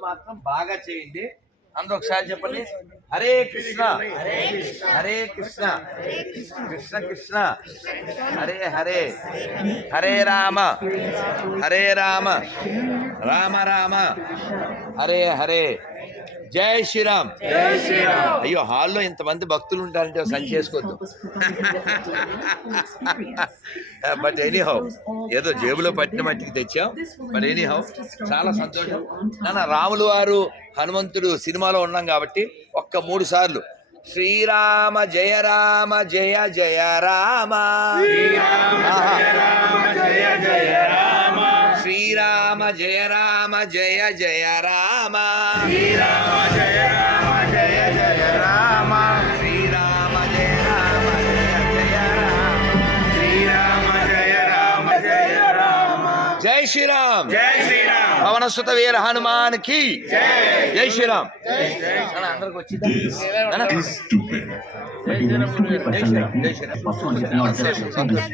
మాత్రం బాగా చేయండి. అందరూ ఒకసారి చెప్పండి. హరే కృష్ణ. హరే కృష్ణ. కృష్ణ కృష్ణ. హరే హరే. హరే రామ. హరే రామ. రామ రామ. హరే హరే. జై శ్రీరామ్. అయ్యో హాల్లో ఇంతమంది భక్తులు ఉంటారంటే సంచి చేసుకోవద్దు బట్ ఎనీ హౌ ఏదో జేబులో పట్టిన మట్టికి తెచ్చాం. బట్ ఎనీ హౌ చాలా సంతోషం. నాన్న రాములు వారు హనుమంతుడు సినిమాలో ఉన్నాం కాబట్టి ఒక్క మూడు సార్లు. శ్రీరామ జయ రామ జయ జయ రామ. శ్రీరామ జయ రామ జయ జయ రామ. జై శ్రీరామ్. పవన సుత వీర హనుమాన్కి. జై. శ్రీరామ్. అందరికి? జై శ్రీరామ్. జై శ్రీరామ్.